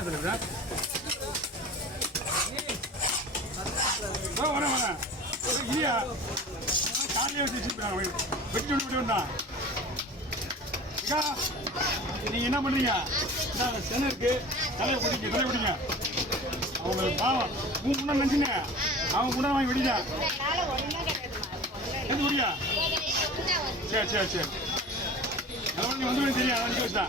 என்ன சொல்லுங்க வரேன் வரேன் இல்லையா காலையே வச்சுருக்காங்க வெட்டி விட்டு வந்தான் நீங்க என்ன பண்றீங்க சென்னை இருக்கு தலையை பிடிங்க அவங்க பாவம் முன்ன நினைச்சுங்க அவங்க முன்ன வாங்கி வெடிங்க எது முடியா சரி நீ வந்து தெரியும் அதான் வச்சா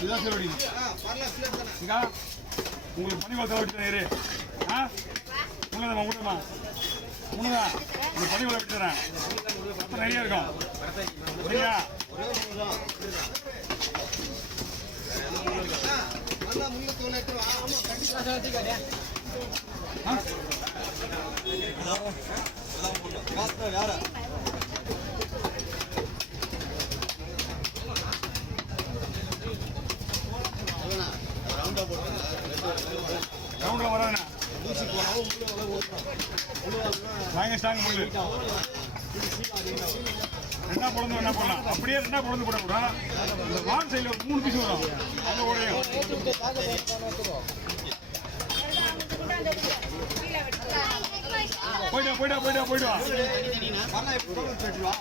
இதுதான் சொல்லி உங்களுக்கு பணி வளர்த்த விட்டுறேன் உன்னதமா உன்னதா உங்களுக்கு பணி வளர்த்து விட்டுறேன் நிறைய இருக்கும் சரியா ரவுண்ட்ல வராதுண்ணா வாங்க ஸ்டாங் முள்ளு ரெண்டா பொழுது என்ன பண்ணலாம் அப்படியே ரெண்டா பொழுது கூட கூட இந்த வான் சைடில் 3 பீஸ் வரும் அந்த உடையும் போயிட்டு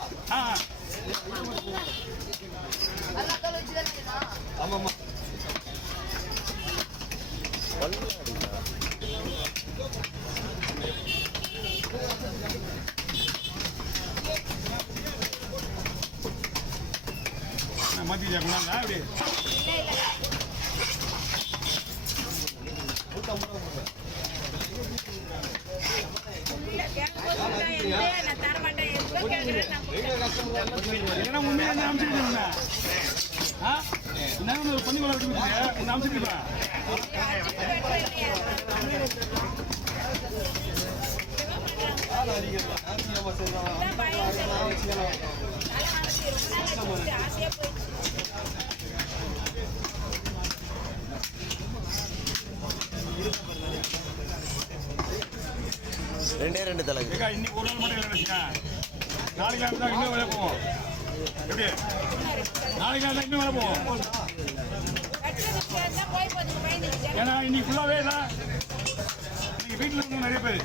வா ஆமாம்மா மத்திய அப்படி உண்மையா அனுப்பிச்சிருக்கீங்க பண்ணி அனுப்பிச்சிருக்கீங்களா ரெண்டு தலை இன்னைக்கு ஒரு நாள் மட்டும் இல்லை நாளைக்கு இன்னும் வேலை போவோம் எப்படி நாளைக்கு இன்னும் வேலை போவோம் ஏன்னா இன்னைக்கு ஃபுல்லாகவே இல்லை இன்னைக்கு வீட்டில் இருந்து நிறைய பேர்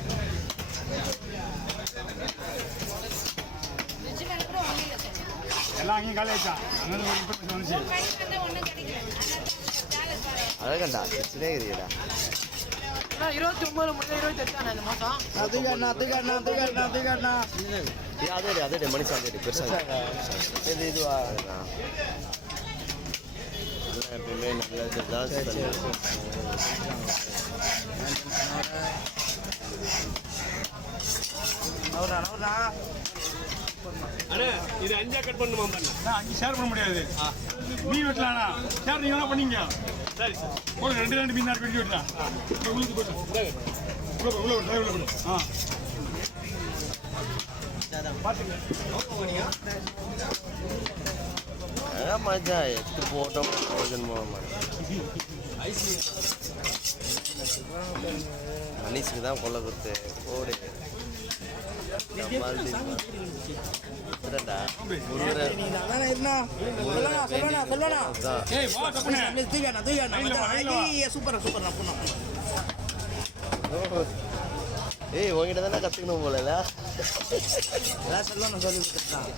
எல்லாம் அங்கேயும் காலி ஆயிடுச்சான் அங்கே ஒரு இன்ஃபர்மேஷன் வந்துச்சு அழகண்டா சினேகிரிடா 29 முடிய 28 இந்த மாசம் அதுகண்ணா அதே மனுஷன் அதே பெருசா இதுவா எப்பயுமே நல்லது இது 5 கட் பண்ணுமா 5 ஷேர் பண்ண முடியாது மீன் வெட்டலாம்ண்ணா ஷேர் நீங்க வேணா பண்ணீங்க சரி ஒரு 2 மீன் தான் வெட்டி விட்டா உங்களுக்கு போட்டு மஜா எத்து போட்டோம் மனுஷுக்கு தான் கொள்ள குத்து போடு ஏய் உங்ககிட்ட தானே கத்துக்கணும் போல சொல்லணும் சொல்லி கொடுத்துட்டான்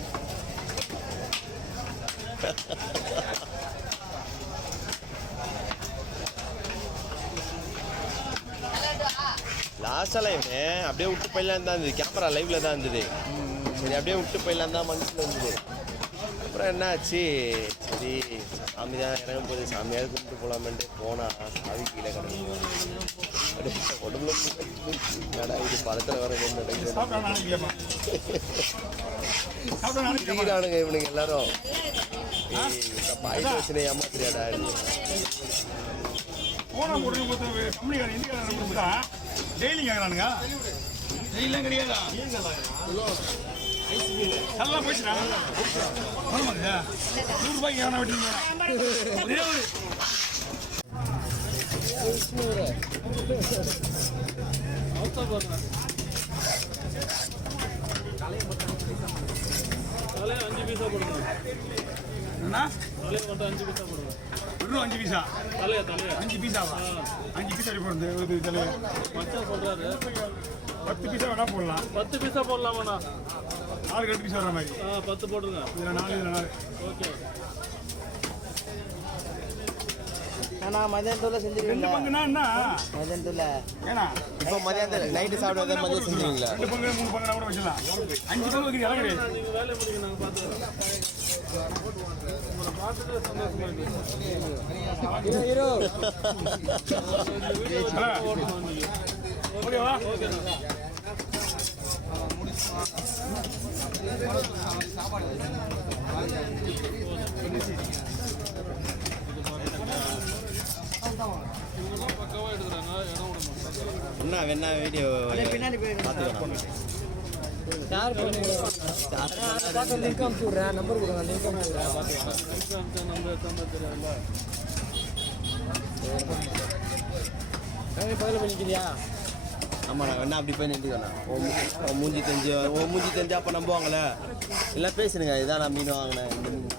லாஸ்ட் லைவ் அப்படியே விட்டு போயிடலாம் தான் இருந்தது கேமரா லைவ்ல தான் இருந்தது சரி அப்படியே விட்டு போயிடலாம் தான் மனசில் இருந்தது. அப்புறம் என்ன ஆச்சு, சரி சாமி தான் இறங்கும் போது சாமியாவது கும்பிட்டு போகலாமேன்ட்டு போனால் சாவி கீழே கிடக்கும். அப்படியே உடம்புல நடா இது படத்தில் வர நடக்கிறானுங்க இவனுங்க எல்லாரும். பாயிண்ட் வச்சுனே ஏமாத்திரியாடா. போன முடிஞ்சு கொடுத்து கம்பெனிக்காரன் இந்தியாவில் கொடுத்தா டெய்லி கேட்குறானுங்க. டெய்லிலாம் கிடையாதா? எல்லாம் போயிடுச்சுடா. ஆமாங்க, 100 ரூபாய்க்கு எவனா வெட்டிங்க ஒரே ஒரு தலையை 5 பீஸா போடுங்க. என்ன தலையை மட்டும் 5 பீஸா போடுங்க. வெறும் 5 பீஸா? தலையா 5 பீஸாவா? 5 பீஸா போடுறது ஒரு தலையை மச்சான் சொல்றாரு 10 பீஸா வேணா போடலாம். 10 பீஸா போடலாமாண்ணா? 4 2 பீஸா வர மாதிரி. 10 போட்டுருங்க. இதில் 4 இதில் 4. ஓகே. நான் மதியானத்துல 2 செஞ்சுருவீங்களா? பங்குனா என்ன? மதியானத்துல ஏன்னா இப்போ மதியானத்தில் நைட்டு சாப்பிடுவதா மதியம் செஞ்சுருவீங்களா? 2 பங்கு 3 பங்குனா கூட வச்சிடலாம். 5 பங்கு வைக்கிற இடம் கிடையாது. நீங்கள் வேலையை முடிங்க, நாங்கள் பார்த்துக்கிறோம். உங்களை பார்த்துட்டு சந்தோஷமா இருக்கு. ஓட்டணும் இன்னைக்கு. ஓகேவா? ஓகேண்ணா. இவங்கெல்லாம் பக்காவாக எடுக்கிறாங்க, இடம் விட மாட்டாங்க. என்ன வேணா வீடியோ பார்த்துக்கலாம். லிங்க் அனுப்பிச்சு விட்றேன், நம்பர் கொடுங்க, லிங்க் அனுப்பிச்சு விட்றேன். நம்ம எத்தனை தெரியல. பதில் பண்ணிக்கிறியா? ஆமாம் நான் வேணா அப்படி போய் நின்றுக்கண்ணா. உன் மூஞ்சி தெரிஞ்சு அப்போ நம்புவாங்களே. எல்லாம் பேசுனுங்க, இதான் நான் மீன் வாங்கினேன் இந்த மீன்.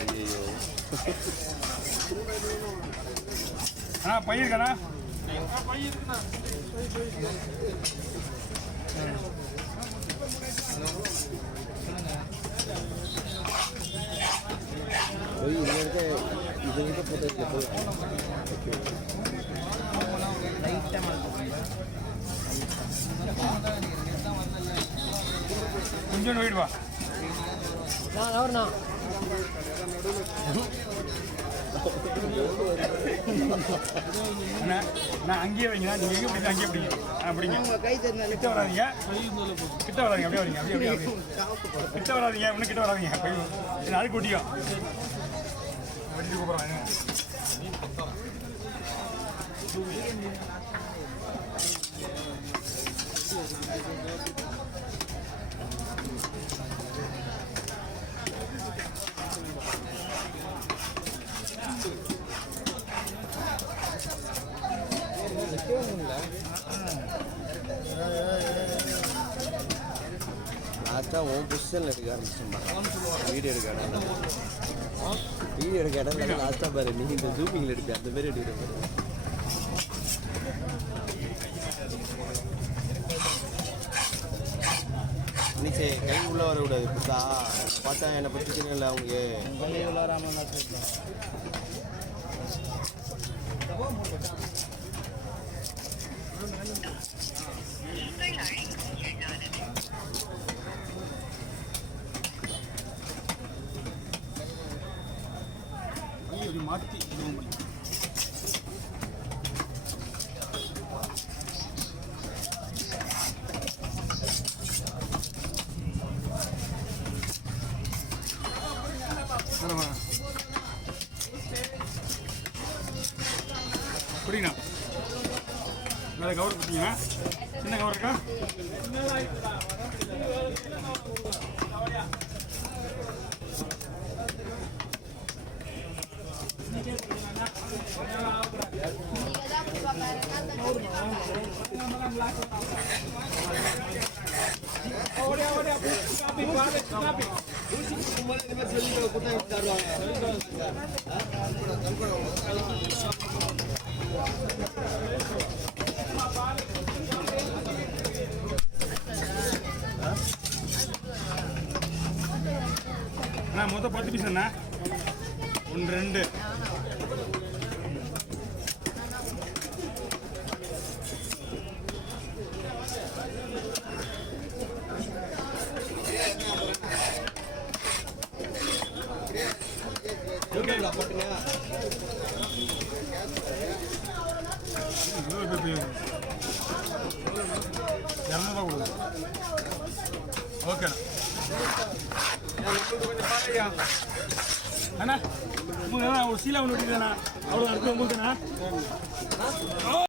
ஐயோ அண்ணா பையன் இருக்காண்ணா? பையன் இருக்குண்ணா. போய் இது இருக்க புத்தகத்தில் போய் கொஞ்சம் வெயிட் வா. நான் அவர்ண்ணா அண்ணா நான் அங்கேயே வைங்க, நீங்கள் எங்கே பிடிங்க அங்கேயே பிடிங்க. பிடிங்க, கிட்ட வராதீங்க, கிட்ட வராதீங்க, அப்படியே வரீங்க, அப்படியே கிட்ட வராதீங்க, இன்னும் கிட்ட வராதீங்க. பையன் அது கூட்டியும் வண்டி கூப்பிட்றாங்க. லாஸ்ட்டாக உன் பொசிஷனில் எடுக்க ஆரம்பிச்சோம்மா. வீடியோ எடுக்க இடம் வீடியோ எடுக்க இடம் இல்லை. லாஸ்ட்டாக பாரு, நீ இந்த ஜூமிங்கில் எடுப்பேன் அந்த மாதிரி எடுக்கிற பாரு. நீச்சே கை உள்ளே வரக்கூடாது. புத்தா பார்த்தா என்னை பற்றி தெரியும்ல அவங்க. மாற்றி புரியுண்ணா. மேலே கவர் கொடுத்தீங்கன்னா சின்ன கவர் இருக்கா? அண்ணா மொத்தம் 10 பீஸ் அண்ணா. 1 2 இரநூறுவா கொடுங்க. ஓகேண்ணா. அண்ணா ஒரு சீலா ஒன்று விட்டுருக்கேண்ணா. அவ்வளோ அடுத்து உங்களுக்குண்ணா.